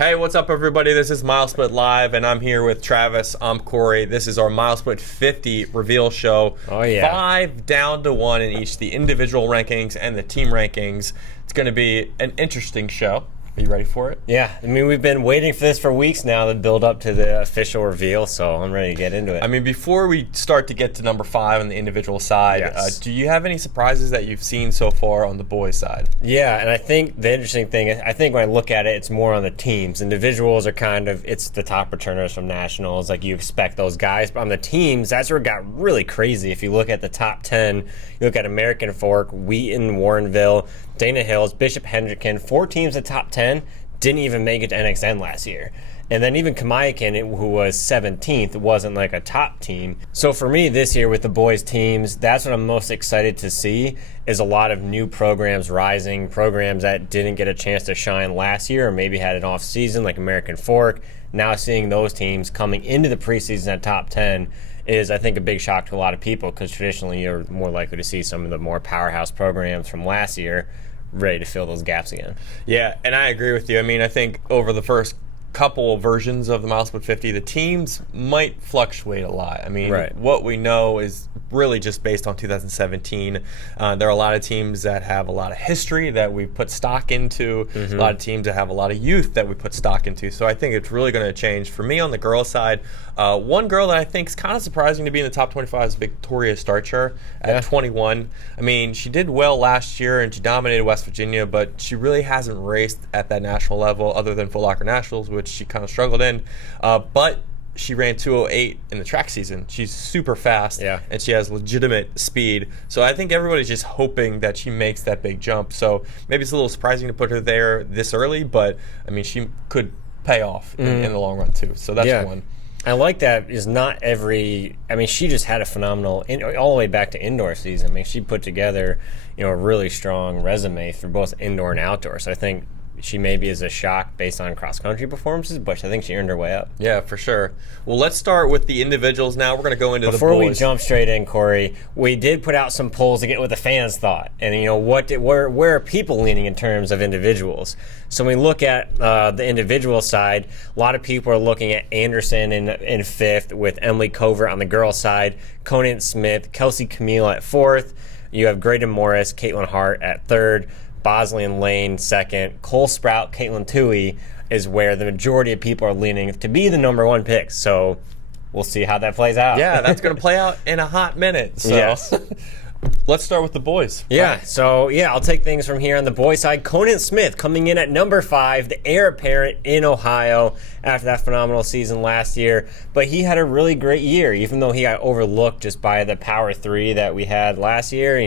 Hey, what's up, everybody? This is MileSplit Live, and I'm here with Travis. I'm Corey. This is our MileSplit50 reveal show. Oh, yeah. 5 down to 1 in each the individual rankings and the team rankings. It's going to be an interesting show. Are you ready for it? Yeah, I mean, we've been waiting for this for weeks now to build up to the official reveal, so I'm ready to get into it. I mean, before we start to get to number 5 on the individual side, Yes. do you have any surprises that you've seen so far on the boys' side? Yeah, and I think the interesting thing is, I think when I look at it, it's more on the teams. Individuals are kind of, it's the top returners from nationals, like you expect those guys. But on the teams, that's where it got really crazy. If you look at the top 10, you look at American Fork, Wheaton, Warrenville, Dana Hills, Bishop Hendricken, 4 teams in the top 10 didn't even make it to NXN last year. And then even Kamiakin, who was 17th, wasn't like a top team. So for me this year with the boys teams, that's what I'm most excited to see is a lot of new programs rising, programs that didn't get a chance to shine last year or maybe had an off season like American Fork. Now seeing those teams coming into the preseason at top 10 is, I think, a big shock to a lot of people because traditionally you're more likely to see some of the more powerhouse programs from last year ready to fill those gaps again. Yeah, and I agree with you. I mean, I think over the first couple versions of the MileSplit50, the teams might fluctuate a lot. I mean, What we know is really just based on 2017. There are a lot of teams that have a lot of history that we put stock into, a lot of teams that have a lot of youth that we put stock into. So I think it's really going to change. For me on the girls' side, one girl that I think is kind of surprising to be in the top 25 is Victoria Starcher at 21. I mean, she did well last year and she dominated West Virginia, but she really hasn't raced at that national level other than Foot Locker Nationals, which she kind of struggled in. But she ran 2:08 in the track season. She's super fast, and she has legitimate speed. So I think everybody's just hoping that she makes that big jump. So maybe it's a little surprising to put her there this early, but I mean, she could pay off in the long run too. So that's one. I like that is not every, I mean, she just had a phenomenal, all the way back to indoor season. I mean, she put together, a really strong resume for both indoor and outdoor. So I think she maybe is a shock based on cross-country performances, but I think she earned her way up. Yeah, for sure. Well, let's start with the individuals now. We're going to go into Before the boys. we jump straight in, Corey, we did put out some polls to get what the fans thought. And, where are people leaning in terms of individuals? So when we look at the individual side, a lot of people are looking at Anderson in 5th with Emily Covert on the girls' side, Conan Smith, Kelsey Camille at 4th. You have Graydon Morris, Caitlin Hart at 3rd. Bosley and Lane 2nd. Cole Sprout, Caitlin Toohey is where the majority of people are leaning to be the number 1 pick. So we'll see how that plays out. Yeah, that's going to play out in a hot minute. So. Yes. Let's start with the boys. Yeah, so I'll take things from here on the boys' side. Conan Smith coming in at number 5, the heir apparent in Ohio after that phenomenal season last year. But he had a really great year, even though he got overlooked just by the Power 3 that we had last year,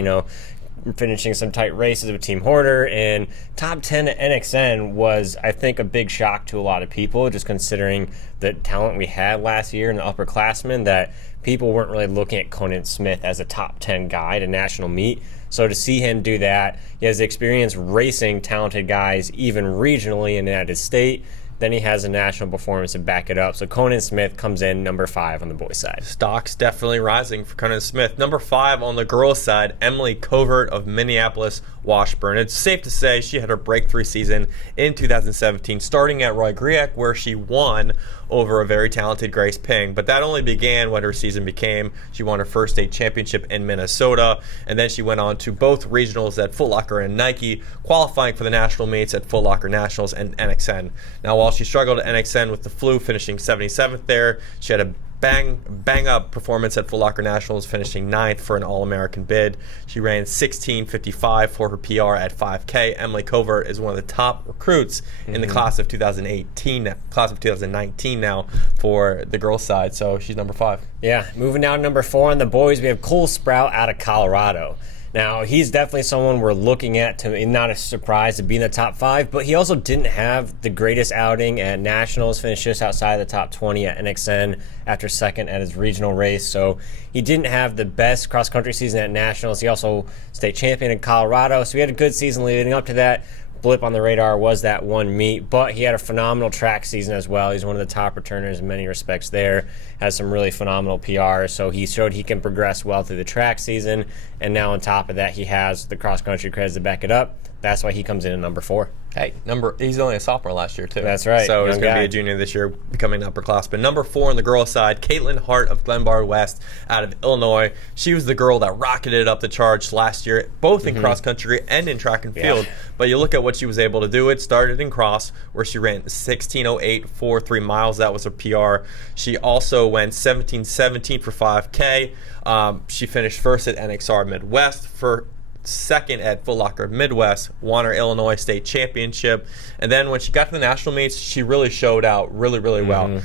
finishing some tight races with Team Hoarder, and top 10 at NXN was, I think, a big shock to a lot of people, just considering the talent we had last year in the upperclassmen, that people weren't really looking at Conan Smith as a top 10 guy to national meet. So to see him do that, he has experience racing talented guys even regionally in the United States. Then he has a national performance to back it up. So Conan Smith comes in number 5 on the boys' side. Stock's definitely rising for Conan Smith. Number 5 on the girls' side, Emily Covert of Minneapolis Washburn. It's safe to say she had her breakthrough season in 2017, starting at Roy Griak, where she won over a very talented Grace Ping. But that only began when her season became. She won her first state championship in Minnesota, and then she went on to both regionals at Foot Locker and Nike, qualifying for the national meets at Foot Locker Nationals and NXN. Now, while she struggled at NXN with the flu, finishing 77th there, she had a bang up performance at Foot Locker Nationals, finishing 9th for an All-American bid. She ran 16:55 for her PR at 5K. Emily Covert is one of the top recruits in the class of 2019 now for the girls' side, so she's number 5. Yeah, moving down to number 4 on the boys, we have Cole Sprout out of Colorado. Now, he's definitely someone we're looking at to, not a surprise to be in the top 5, but he also didn't have the greatest outing at Nationals, finished just outside the top 20 at NXN after 2nd at his regional race. So he didn't have the best cross-country season at Nationals. He also state champion in Colorado, so he had a good season leading up to that. Blip on the radar was that one meet, but he had a phenomenal track season as well. He's one of the top returners in many respects there, has some really phenomenal PRs, so he showed he can progress well through the track season, and now on top of that, he has the cross-country credits to back it up. that's why he comes in at number 4. Hey, he's only a sophomore last year, too. That's right. So he's going to be a junior this year, becoming an upperclassman. Number 4 on the girls' side, Caitlin Hart of Glenbard West out of Illinois. She was the girl that rocketed up the charge last year, both in cross country and in track and field. But you look at what she was able to do. It started in cross, where she ran 16:08 for 3 miles. That was a PR. She also went 17:17 for 5K. She finished first at NXR Midwest, for second at Foot Locker Midwest, won her Illinois State Championship. And then when she got to the national meets, she really showed out really well.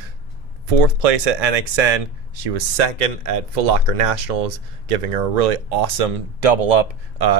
4th place at NXN. She was second at Foot Locker Nationals, giving her a really awesome double up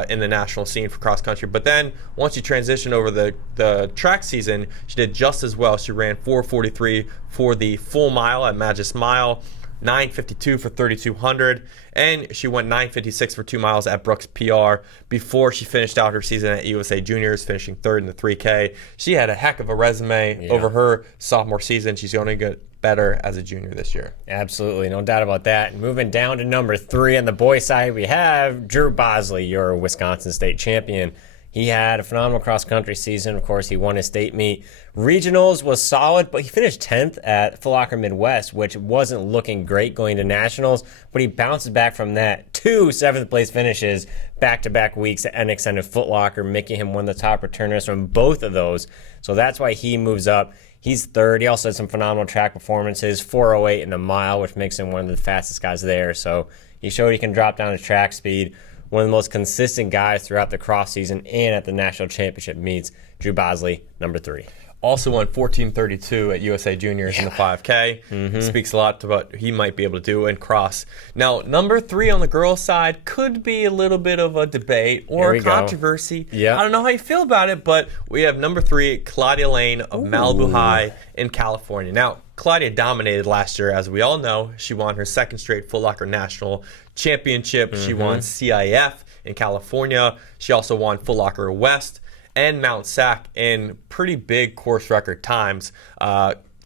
in the national scene for cross country. But then once she transitioned over the track season, she did just as well. She ran 4:43 for the full mile at Magis Mile, 9:52 for 3,200, and she went 9:56 for 2 miles at Brooks PR before she finished out her season at USA Juniors, finishing 3rd in the 3K. She had a heck of a resume over her sophomore season. She's going to get better as a junior this year. Absolutely, no doubt about that. And moving down to number 3 on the boys' side, we have Drew Bosley, your Wisconsin State champion. He had a phenomenal cross-country season. Of course, he won his state meet. Regionals was solid, but he finished 10th at Foot Locker Midwest, which wasn't looking great going to nationals, but he bounces back from that. 2 7th-place finishes back-to-back weeks at NXN and Foot Locker, making him one of the top returners from both of those. So that's why he moves up. He's 3rd. He also had some phenomenal track performances, 4:08 in the mile, which makes him one of the fastest guys there. So he showed he can drop down to track speed. One of the most consistent guys throughout the cross season and at the national championship meets. Drew Bosley, number 3. Also won 14:32 at USA Juniors in the 5K. Speaks a lot to what he might be able to do in cross. Now, number 3 on the girls' side could be a little bit of a debate or a controversy. I don't know how you feel about it, but we have number 3, Claudia Lane of Malibu High in California. Now, Claudia dominated last year, as we all know. She won her 2nd straight Foot Locker National Championship. She won CIF in California. She also won Foot Locker West and Mount Sac in pretty big course record times.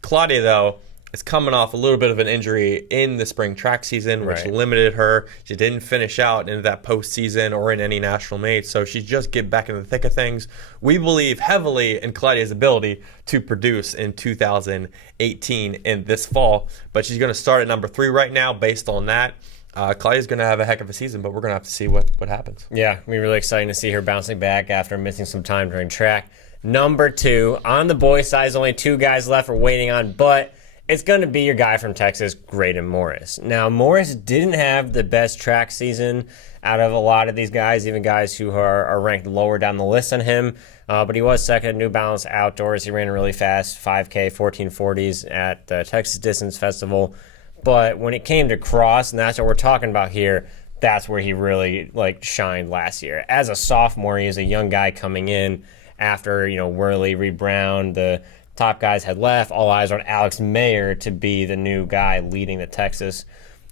Claudia, though, is coming off a little bit of an injury in the spring track season, which limited her. She didn't finish out into that postseason or in any national meet, so she's just getting back in the thick of things. We believe heavily in Claudia's ability to produce in 2018 in this fall, but she's going to start at number 3 right now based on that. Claudia's going to have a heck of a season, but we're going to have to see what happens. Yeah, it'll be really exciting to see her bouncing back after missing some time during track. Number 2, on the boys' side, only 2 guys left we're waiting on, but it's going to be your guy from Texas, Graydon Morris. Now, Morris didn't have the best track season out of a lot of these guys, even guys who are ranked lower down the list than him, but he was second at New Balance Outdoors. He ran really fast, 5K, 1440s at the Texas Distance Festival. But when it came to cross, and that's what we're talking about here, that's where he really shined last year. As a sophomore, he was a young guy coming in after, Worley, Reed Brown, the top guys had left. All eyes were on Alex Mayer to be the new guy leading the Texas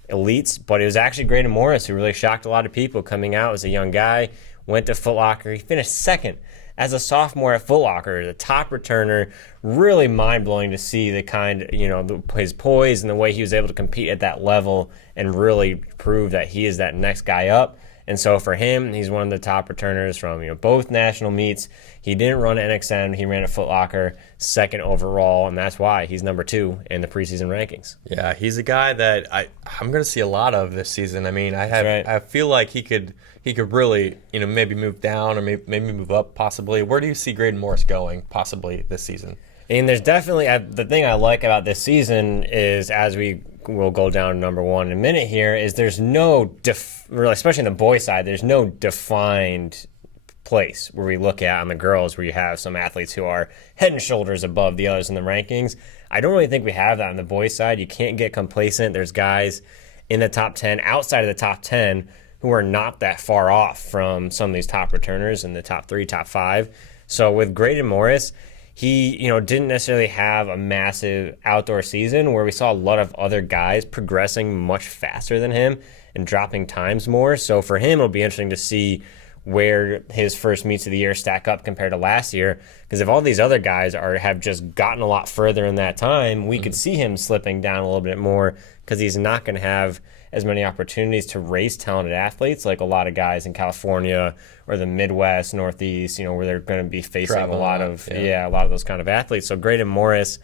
elites. But it was actually Graydon Morris who really shocked a lot of people coming out as a young guy. Went to Foot Locker. He finished second as a sophomore at Foot Locker, the top returner. Really mind-blowing to see the kind, his poise and the way he was able to compete at that level and really prove that he is that next guy up. And so for him, he's one of the top returners from both national meets. He didn't run at NXN. He ran at Foot Locker, second overall, and that's why he's number 2 in the preseason rankings. Yeah, he's a guy that I'm going to see a lot of this season. I mean, I feel like he could really maybe move down or maybe move up possibly. Where do you see Graydon Morris going possibly this season? And there's definitely the thing I like about this season is, as we will go down to number 1 in a minute here, is there's no especially on the boys' side, there's no defined place where we look at on the girls where you have some athletes who are head and shoulders above the others in the rankings. I don't really think we have that on the boys' side. You can't get complacent. There's guys in the top 10, outside of the top 10, who are not that far off from some of these top returners in the top 3, top 5. So with Graydon Morris, he, didn't necessarily have a massive outdoor season where we saw a lot of other guys progressing much faster than him and dropping times more. So for him, it'll be interesting to see where his first meets of the year stack up compared to last year. Because if all these other guys have just gotten a lot further in that time, we could see him slipping down a little bit more because he's not going to have as many opportunities to race talented athletes like a lot of guys in California or the Midwest, Northeast, where they're going to be facing a lot of those kind of athletes. So Graydon Morris,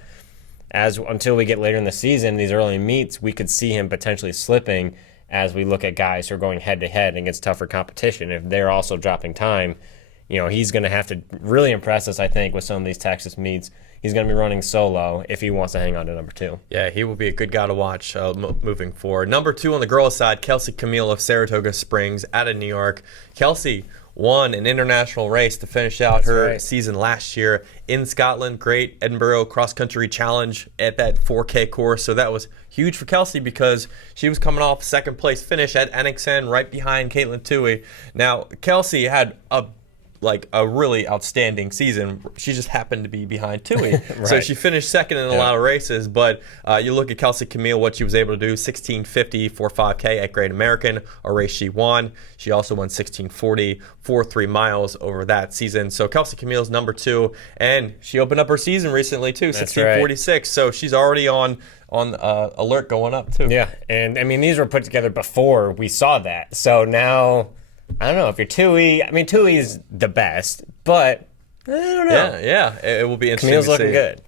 until we get later in the season, these early meets, we could see him potentially slipping as we look at guys who are going head-to-head against tougher competition. If they're also dropping time, he's going to have to really impress us, I think, with some of these Texas meets. He's going to be running solo if he wants to hang on to number 2. Yeah, he will be a good guy to watch moving forward. Number 2 on the girls' side, Kelsey Camille of Saratoga Springs out of New York. Kelsey won an international race to finish out her season last year in Scotland. Great Edinburgh cross-country challenge at that 4K course. So that was huge for Kelsey because she was coming off second-place finish at NXN right behind Caitlin Toohey. Now, Kelsey had a really outstanding season. She just happened to be behind Toohey. Right. So she finished second in a lot of races. But you look at Kelsey Camille, what she was able to do, 16:50 for 5K at Great American, a race she won. She also won 16:40 for 3 miles over that season. So Kelsey Camille's number 2. And she opened up her season recently, too, 16:46. Right. So she's already on alert going up, too. Yeah, and, these were put together before we saw that. So now, I don't know if you're Toohey. Toohey is the best, but I don't know. Yeah, it will be interesting. Camille's looking good.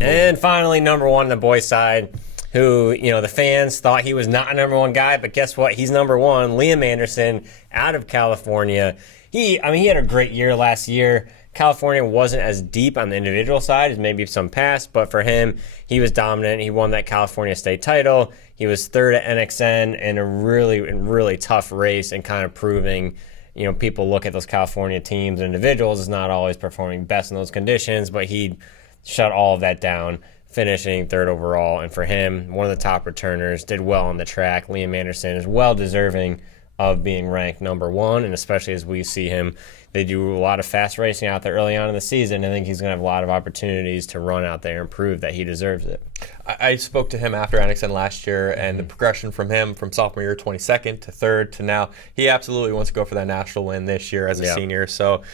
And finally, number 1 on the boys' side, who, the fans thought he was not a number 1 guy, but guess what? He's number 1. Liam Anderson out of California. He had a great year last year. California wasn't as deep on the individual side as maybe some past, but for him, he was dominant. He won that California state title. He was 3rd at NXN in a really tough race and kind of proving, people look at those California teams and individuals as not always performing best in those conditions, but he shut all of that down, finishing 3rd overall. And for him, one of the top returners, did well on the track. Liam Anderson is well deserving of being ranked number 1, and especially as we see him, they do a lot of fast racing out there early on in the season. I think he's going to have a lot of opportunities to run out there and prove that he deserves it. I spoke to him after NXN last year, and the progression from him from sophomore year, 22nd to 3rd to now, he absolutely wants to go for that national win this year as a senior. So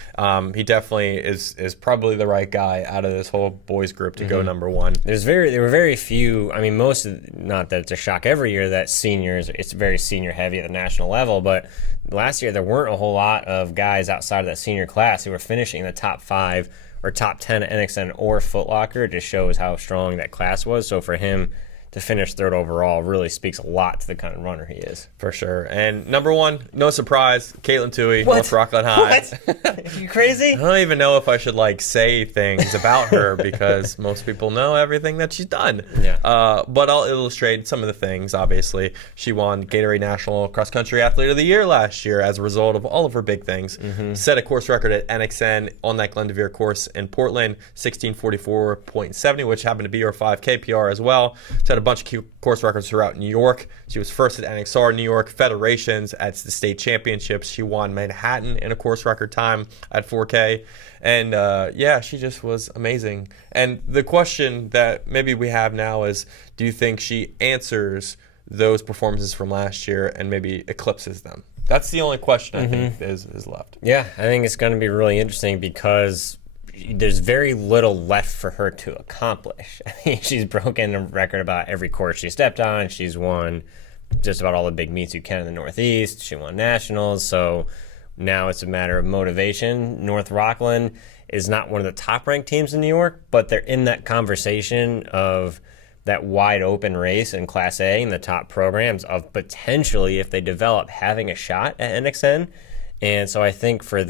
he definitely is probably the right guy out of this whole boys group to go number 1. There were very few. Not that it's a shock every year that seniors, it's very senior heavy at the national level, but last year there weren't a whole lot of guys outside of that senior class who were finishing in the top 5 or top 10 at NXN or Foot Locker. It just shows how strong that class was. So for him to finish 3rd overall really speaks a lot to the kind of runner he is. For sure. And number 1, no surprise, Caitlin Toohey, North Rockland High. What? Are you crazy? I don't even know if I should say things about her because most people know everything that she's done. Yeah. But I'll illustrate some of the things. Obviously, she won Gatorade National Cross Country Athlete of the Year last year as a result of all of her big things. Set a course record at NXN on that Glendoveer course in Portland, 16:44.70, which happened to be her 5K PR as well. Set a bunch of course records throughout New York. She was first at NXR New York Federations at the state championships. She won Manhattan in a course record time at 4K. And she just was amazing. And the question that maybe we have now is, do you think she answers those performances from last year and maybe eclipses them? That's the only question I think is left. Yeah, I think it's going to be really interesting because there's very little left for her to accomplish. She's broken a record about every course she stepped on. She's won just about all the big meets you can in the Northeast. She won nationals. So now it's a matter of motivation. North Rockland is not one of the top-ranked teams in New York, but they're in that conversation of that wide open race in Class A in the top programs of potentially, if they develop, having a shot at NXN. And so I think for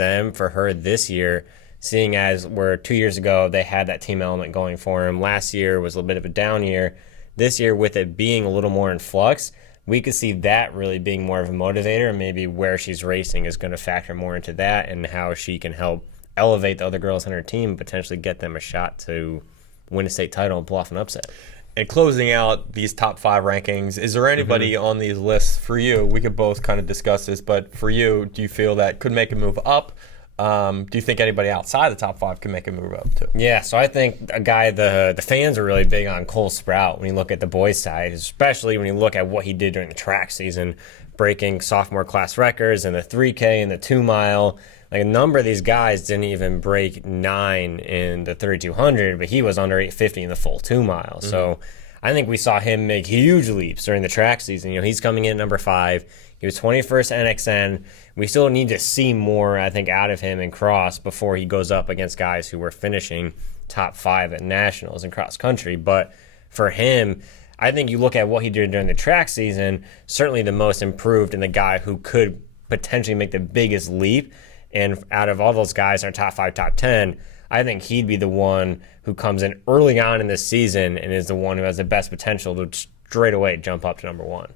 her this year, seeing as where 2 years ago they had that team element going for him. Last year was a little bit of a down year. This year, with it being a little more in flux, we could see that really being more of a motivator, and maybe where she's racing is going to factor more into that and how she can help elevate the other girls on her team, potentially get them a shot to win a state title and pull off an upset. And closing out these top 5 rankings, is there anybody on these lists for you? We could both kind of discuss this, but for you, do you feel that could make a move up? Do you think anybody outside the top 5 can make a move up too? Yeah, so I think a guy the fans are really big on, Cole Sprout, when you look at the boys' side, especially when you look at what he did during the track season, breaking sophomore class records in the 3K and the 2 mile. Like, a number of these guys didn't even break 9 in the 3200, but he was under 850 in the full 2 mile. So I think we saw him make huge leaps during the track season. He's coming in at number 5. He was 21st NXN. We still need to see more, I think, out of him in cross before he goes up against guys who were finishing top 5 at nationals in cross country. But for him, I think you look at what he did during the track season, certainly the most improved and the guy who could potentially make the biggest leap. And out of all those guys, our top 5, top 10, I think he'd be the one who comes in early on in this season and is the one who has the best potential to straight away jump up to number 1.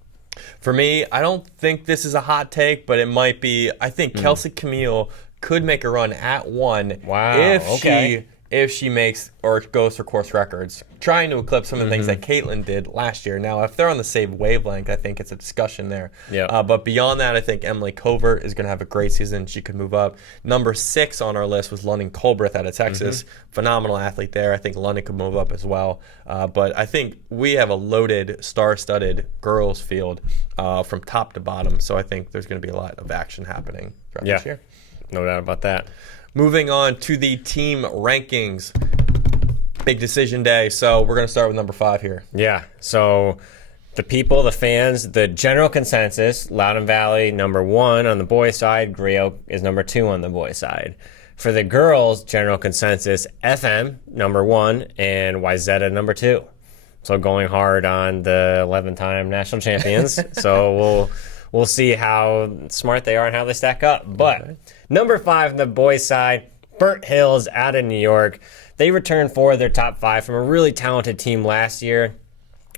For me, I don't think this is a hot take, but it might be. I think Kelsey Camille could make a run at 1 if she makes or goes for course records, trying to eclipse some of the things that Caitlin did last year. Now, if they're on the same wavelength, I think it's a discussion there. But beyond that, I think Emily Covert is going to have a great season. She could move up. Number 6 on our list was London Colbreth out of Texas. Phenomenal athlete there. I think London could move up as well. But I think we have a loaded, star-studded girls field from top to bottom. So I think there's going to be a lot of action happening throughout this year. No doubt about that. Moving on to the team rankings. Big decision day. So we're going to start with number 5 here. Yeah. So the people, the fans, the general consensus, Loudoun Valley, number 1 on the boys' side. Gray Oak is number 2 on the boys' side. For the girls, general consensus, FM, number 1, and Wyzetta, number 2. So going hard on the 11-time national champions. So we'll see how smart they are and how they stack up. But number 5 on the boys' side, Burnt Hills out of New York. They returned 4 of their top 5 from a really talented team last year.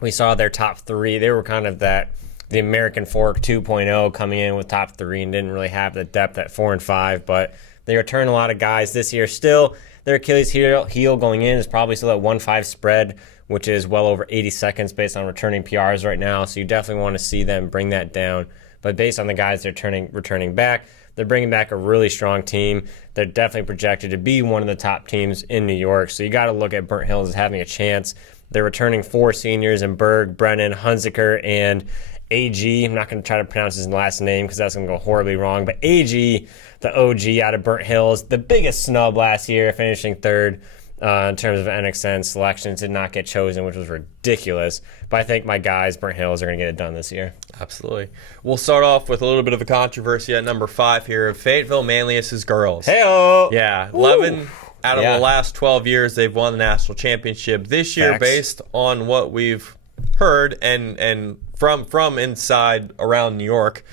We saw their top 3. They were kind of the American Fork 2.0 coming in with top 3 and didn't really have the depth at 4 and 5. But they returned a lot of guys this year. Still, their Achilles heel going in is probably still at 1.5 spread, which is well over 80 seconds based on returning PRs right now. So you definitely want to see them bring that down. But based on the guys they're returning back, they're bringing back a really strong team. They're definitely projected to be one of the top teams in New York. So you got to look at Burnt Hills as having a chance. They're returning 4 seniors in Berg, Brennan, Hunziker, and AG. I'm not going to try to pronounce his last name because that's going to go horribly wrong. But AG, the OG out of Burnt Hills, the biggest snub last year, finishing 3rd. In terms of NXN selections, did not get chosen, which was ridiculous. But I think my guys, Burnt Hills, are going to get it done this year. Absolutely. We'll start off with a little bit of a controversy at number 5 here. Fayetteville Manlius's girls. Hey-o! Yeah, 11 out of the last 12 years, they've won the national championship. This year, based on what we've heard and from inside around New York,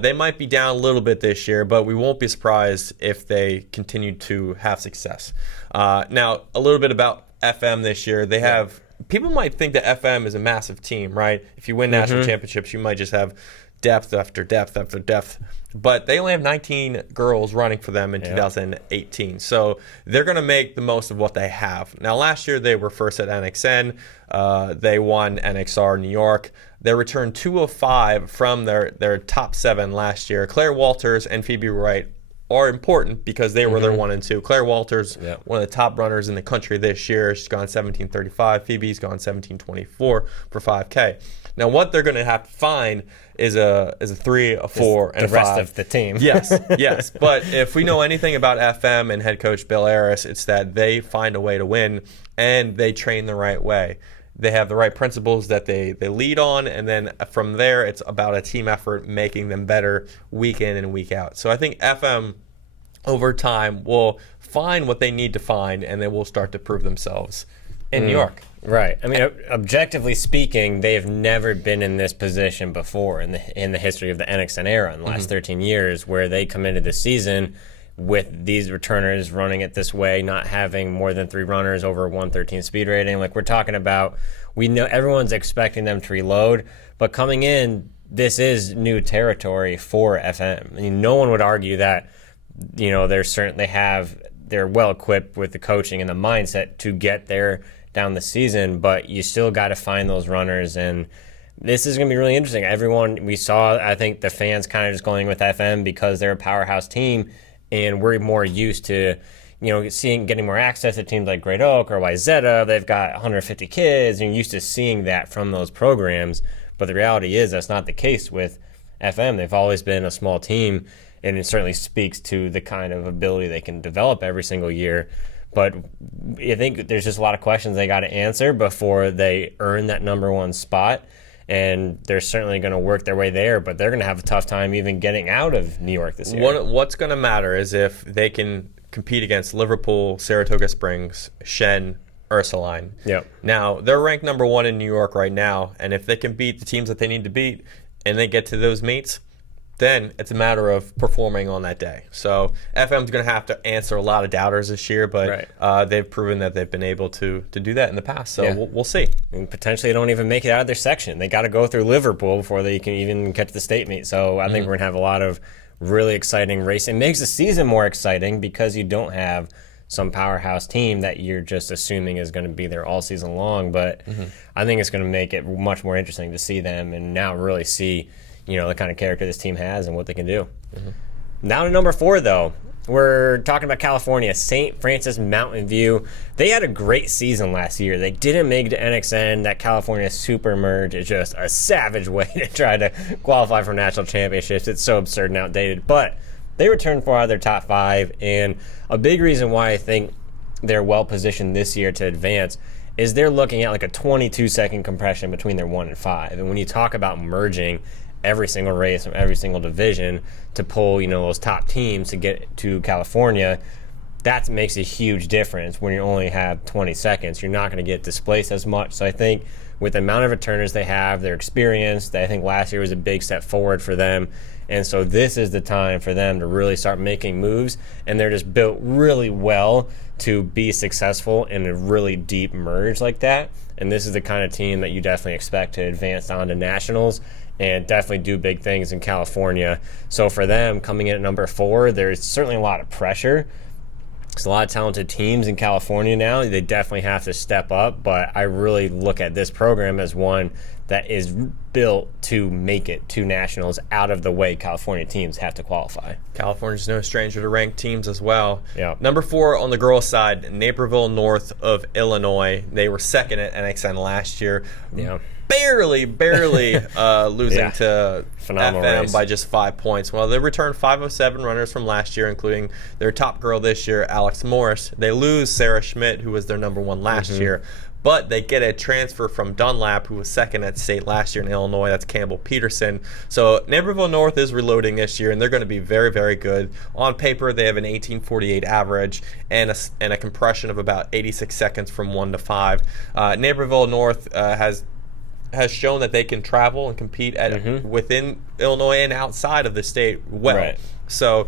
they might be down a little bit this year, but we won't be surprised if they continue to have success. Now, a little bit about FM this year. They have people might think that FM is a massive team, right? If you win national championships, you might just have depth after depth after depth. But they only have 19 girls running for them in 2018. So they're going to make the most of what they have. Now, last year they were first at NXN. They won NXR New York. They returned 2 of 5 from their top 7 last year. Claire Walters and Phoebe Wright are important because they were their 1 and 2. Claire Walters, one of the top runners in the country this year. She's gone 17:35. Phoebe's gone 17:24 for 5K. Now, what they're going to have to find is a 3, a 4, and a 5. The rest of the team. Yes. But if we know anything about FM and head coach Bill Harris, it's that they find a way to win and they train the right way. They have the right principles that they lead on, and then from there, it's about a team effort making them better week in and week out. So I think FM, over time, will find what they need to find, and they will start to prove themselves in New York. Right. I mean, objectively speaking, they have never been in this position before in the history of the NXN era in the last 13 years, where they come into the season with these returners running it this way, not having more than 3 runners over 113 speed rating. Like we're talking about, we know everyone's expecting them to reload, but coming in, this is new territory for FM. I mean, no one would argue that, they're well equipped with the coaching and the mindset to get there down the season, but you still got to find those runners, and this is going to be really interesting. We saw, I think, the fans kind of just going with FM because they're a powerhouse team, and we're more used to, getting more access to teams like Great Oak or Wyzetta. They've got 150 kids, and you're used to seeing that from those programs. But the reality is that's not the case with FM. They've always been a small team, and it certainly speaks to the kind of ability they can develop every single year. But I think there's just a lot of questions they got to answer before they earn that number one spot. And they're certainly going to work their way there, but they're going to have a tough time even getting out of New York this year. What's going to matter is if they can compete against Liverpool, Saratoga Springs, Shen, Ursuline. Yep. Now, they're ranked number one in New York right now, and if they can beat the teams that they need to beat and they get to those meets, then it's a matter of performing on that day. So FM's going to have to answer a lot of doubters this year, but they've proven that they've been able to do that in the past. So we'll see. And potentially don't even make it out of their section. They got to go through Liverpool before they can even catch the state meet. So I think we're going to have a lot of really exciting racing. It makes the season more exciting because you don't have some powerhouse team that you're just assuming is going to be there all season long. But I think it's going to make it much more interesting to see them and now really see the kind of character this team has and what they can do. Now to number 4, though. We're talking about California, St. Francis Mountain View. They had a great season last year. They didn't make it to NXN. That California Super Merge is just a savage way to try to qualify for national championships. It's so absurd and outdated. But they returned 4 out of their top 5, and a big reason why I think they're well-positioned this year to advance is they're looking at like a 22-second compression between their 1 and 5. And when you talk about merging every single race from every single division to pull, those top teams to get to California, that makes a huge difference when you only have 20 seconds. You're not going to get displaced as much. So I think with the amount of returners they have, their experience, I think last year was a big step forward for them. And so this is the time for them to really start making moves, and they're just built really well to be successful in a really deep merge like that. And this is the kind of team that you definitely expect to advance on to nationals and definitely do big things in California. So for them, coming in at number 4, there's certainly a lot of pressure. There's a lot of talented teams in California now. They definitely have to step up, but I really look at this program as one that is built to make it to nationals out of the way California teams have to qualify. California's no stranger to ranked teams as well. Yeah. Number 4 on the girls' side, Naperville North of Illinois. They were second at NXN last year. Yeah. Barely losing to Phenomenal FM race by just 5 points. Well, they returned 5 of 7 runners from last year, including their top girl this year, Alex Morris. They lose Sarah Schmidt, who was their number 1 last year, but they get a transfer from Dunlap, who was second at state last year in Illinois. That's Campbell Peterson. So Naperville North is reloading this year, and they're going to be very, very good. On paper, they have an 18:48 average and a compression of about 86 seconds from 1 to 5. Naperville North has shown that they can travel and compete at within Illinois and outside of the state well. Right. So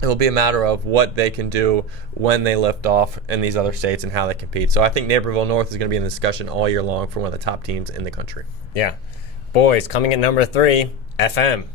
it will be a matter of what they can do when they lift off in these other states and how they compete. So I think Naperville North is going to be in the discussion all year long for one of the top teams in the country. Yeah. Boys, coming in number 3, FM.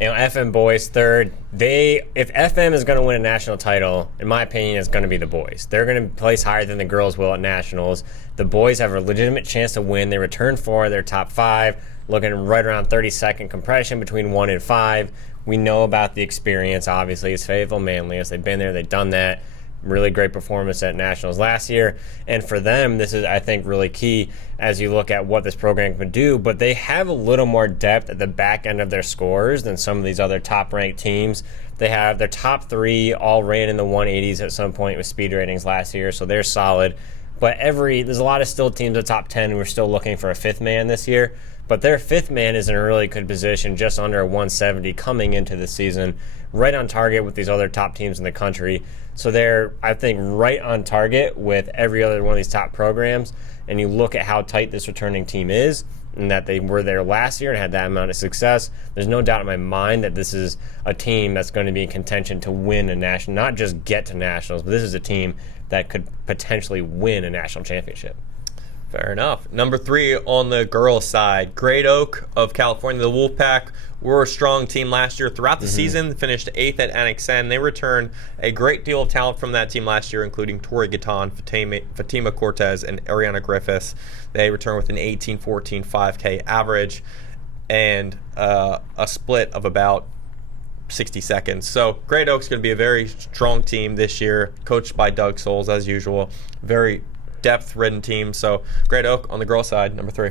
FM boys third. If FM is going to win a national title, in my opinion, it's going to be the boys. They're going to place higher than the girls will at nationals. The boys have a legitimate chance to win. They return 4 of their top 5, looking right around 30-second compression between 1 and 5. We know about the experience, obviously. It's Fayetteville Manlius. They've been there. They've done that. Really great performance at nationals last year. And for them, this is, I think, really key as you look at what this program can do. But they have a little more depth at the back end of their scores than some of these other top-ranked teams. They have their top 3 all ran in the 180s at some point with speed ratings last year, so they're solid. But there's a lot of still teams at top 10 who are still looking for a 5th man this year. But their 5th man is in a really good position, just under a 170 coming into the season, right on target with these other top teams in the country. So they're, I think, right on target with every other one of these top programs. And you look at how tight this returning team is, and that they were there last year and had that amount of success. There's no doubt in my mind that this is a team that's going to be in contention to win a national, not just get to nationals, but this is a team that could potentially win a national championship. Fair enough. Number 3 on the girls' side, Great Oak of California. The Wolfpack were a strong team last year. Throughout the season, finished 8th at NXN. They returned a great deal of talent from that team last year, including Tori Gatton, Fatima Cortez, and Ariana Griffiths. They returned with an 18:14 5K average and a split of about 60 seconds. So Great Oak's going to be a very strong team this year, coached by Doug Souls as usual. Very depth-ridden team. So Great Oak on the girls' side, number 3.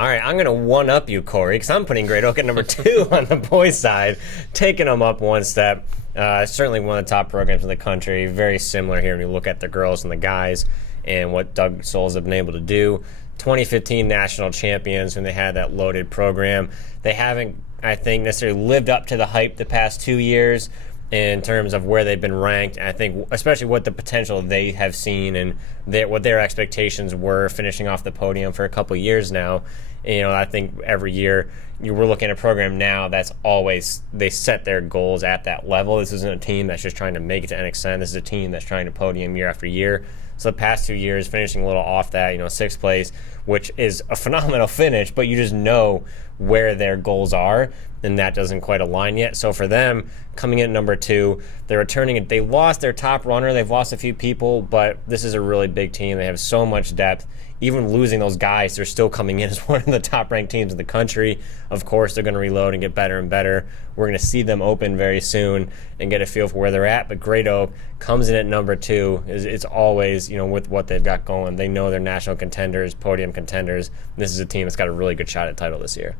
All right, I'm going to one-up you, Corey, because I'm putting Great Oak at number 2 on the boys' side, taking them up one step. Certainly one of the top programs in the country. Very similar here when you look at the girls and the guys and what Doug Souls have been able to do. 2015 national champions when they had that loaded program. They haven't, I think, necessarily lived up to the hype the past 2 years in terms of where they've been ranked. And I think especially what the potential they have seen and what their expectations were finishing off the podium for a couple of years now. And, I think every year we're looking at a program now that's always, they set their goals at that level. This isn't a team that's just trying to make it to NXN. This is a team that's trying to podium year after year. So the past 2 years, finishing a little off that, 6th place, which is a phenomenal finish, but you just know where their goals are, and that doesn't quite align yet. So for them, coming in at number 2, they're returning. They lost their top runner. They've lost a few people, but this is a really big team. They have so much depth. Even losing those guys, they're still coming in as one of the top-ranked teams in the country. Of course, they're going to reload and get better and better. We're going to see them open very soon and get a feel for where they're at. But Great Oak comes in at number 2. It's always, with what they've got going. They know they're national contenders, podium contenders. This is a team that's got a really good shot at title this year.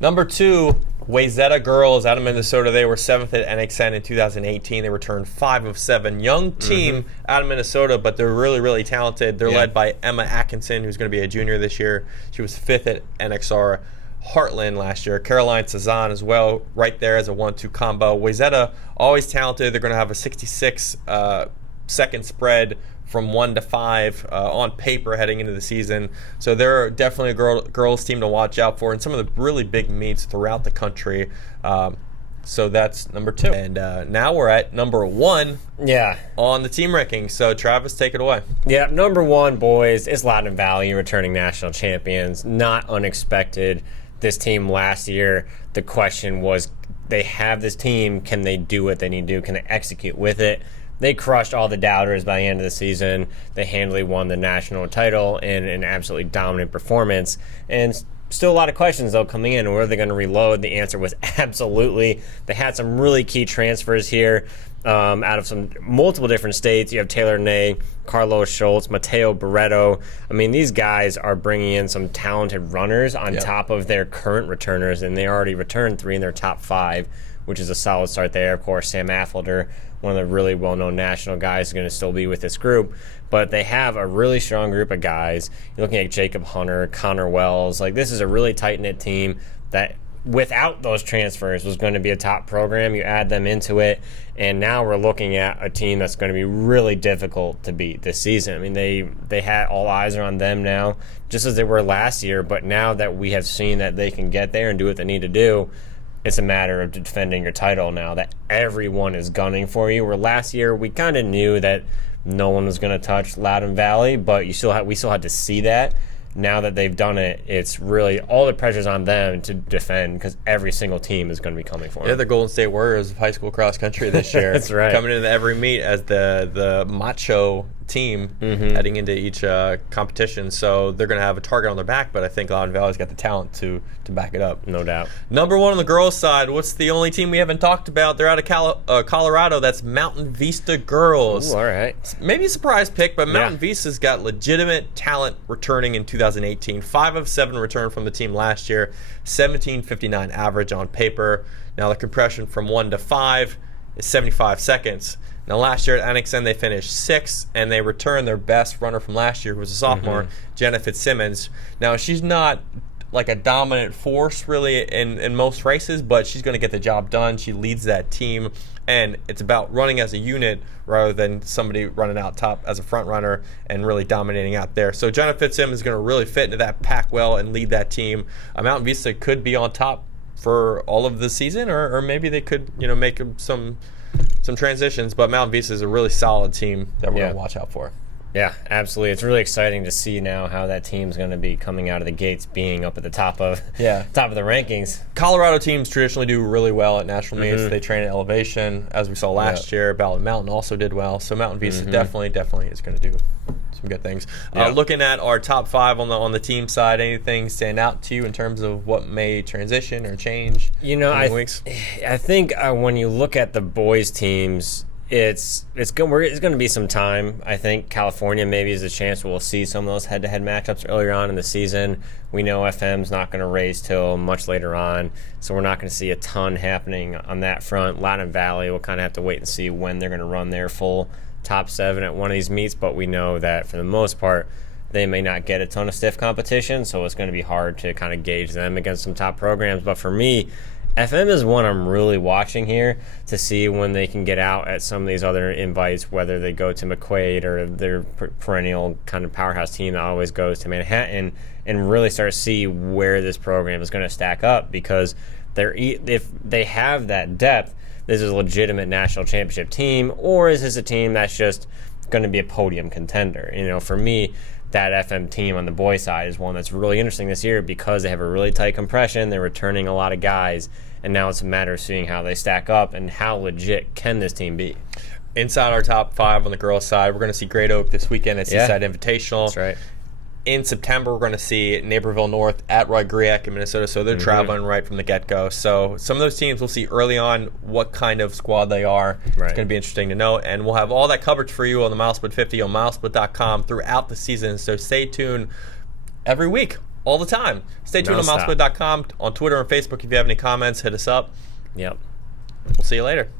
Number 2, Wayzata girls out of Minnesota. They were 7th at NXN in 2018. They returned 5 of 7. Young team out of Minnesota, but they're really, really talented. They're led by Emma Atkinson, who's going to be a junior this year. She was 5th at NXR Heartland last year. Caroline Cezanne as well, right there as a 1-2 combo. Wayzata, always talented. They're going to have a 66 second spread from 1 to 5 on paper heading into the season. So they're definitely a girls team to watch out for in some of the really big meets throughout the country. So that's number 2. And now we're at number 1 on the team ranking. So Travis, take it away. Yeah, number 1, boys, is Loudoun Valley, returning national champions. Not unexpected. This team last year, the question was, they have this team. Can they do what they need to do? Can they execute with it? They crushed all the doubters by the end of the season. They handily won the national title in an absolutely dominant performance. And still a lot of questions, though, coming in. Were they going to reload? The answer was absolutely. They had some really key transfers here out of some multiple different states. You have Taylor Ney, Carlos Schultz, Mateo Barreto. I mean, these guys are bringing in some talented runners on top of their current returners, and they already returned 3 in their top 5, which is a solid start there. Of course, Sam Affolter, one of the really well-known national guys, is going to still be with this group. But they have a really strong group of guys. You're looking at Jacob Hunter, Connor Wells. This is a really tight-knit team that, without those transfers, was going to be a top program. You add them into it, and now we're looking at a team that's going to be really difficult to beat this season. I mean, they had all eyes are on them now, just as they were last year. But now that we have seen that they can get there and do what they need to do, it's a matter of defending your title now that everyone is gunning for you. Where last year we kind of knew that no one was going to touch Loudoun Valley, but we still had to see that. Now that they've done it, it's really all the pressure's on them to defend because every single team is going to be coming for them. They're the Golden State Warriors of high school cross country this year. That's right. Coming into every meet as the macho team heading into each competition. So they're going to have a target on their back, but I think Loudoun Valley's got the talent to back it up. No doubt. Number 1 on the girls' side, what's the only team we haven't talked about? They're out of Colorado. That's Mountain Vista girls. Ooh, all right. Maybe a surprise pick, but Mountain Vista's got legitimate talent returning in 2018. 5 of 7 returned from the team last year. 17:59 average on paper. Now the compression from 1 to 5 is 75 seconds. Now last year at NXN they finished 6th, and they returned their best runner from last year, who was a sophomore, Jenna Fitzsimmons. Now she's not like a dominant force really in most races, but she's going to get the job done. She leads that team, and it's about running as a unit rather than somebody running out top as a front runner and really dominating out there. So Jenna Fitzsimmons is going to really fit into that pack well and lead that team. Mountain Vista could be on top for all of the season, or maybe they could make some transitions, but Mountain Vista is a really solid team that we're going to watch out for. Yeah, absolutely. It's really exciting to see now how that team's going to be coming out of the gates, being up at the top of the rankings. Colorado teams traditionally do really well at national meets. They train at elevation, as we saw last year. Ballard Mountain also did well. So Mountain Vista definitely is going to do some good things. Looking at our top 5 on the team side, anything stand out to you in terms of what may transition or change? I think when you look at the boys teams, It's going to be some time. I think California maybe is a chance we'll see some of those head-to-head matchups earlier on in the season. We know FM's not going to race till much later on, so we're not going to see a ton happening on that front. Latin Valley, we'll kind of have to wait and see when they're going to run their full top 7 at one of these meets, but we know that for the most part, they may not get a ton of stiff competition, so it's going to be hard to kind of gauge them against some top programs. But for me, FM is one I'm really watching here to see when they can get out at some of these other invites, whether they go to McQuaid or their perennial kind of powerhouse team that always goes to Manhattan, and really start to see where this program is going to stack up, because if they have that depth, this is a legitimate national championship team, or is this a team that's just going to be a podium contender? For me, that FM team on the boys side is one that's really interesting this year because they have a really tight compression. They're returning a lot of guys, and now it's a matter of seeing how they stack up and how legit can this team be. Inside our top 5 on the girls' side, we're going to see Great Oak this weekend at Seaside Invitational. That's right. In September, we're going to see Naperville North at Roy Griak in Minnesota, so they're traveling right from the get-go. So some of those teams, we'll see early on what kind of squad they are. Right. It's going to be interesting to know, and we'll have all that coverage for you on the MileSplit50 on MileSplit.com throughout the season, so stay tuned every week, all the time. Stay tuned on MileSplit.com, on Twitter and Facebook. If you have any comments, hit us up. Yep. We'll see you later.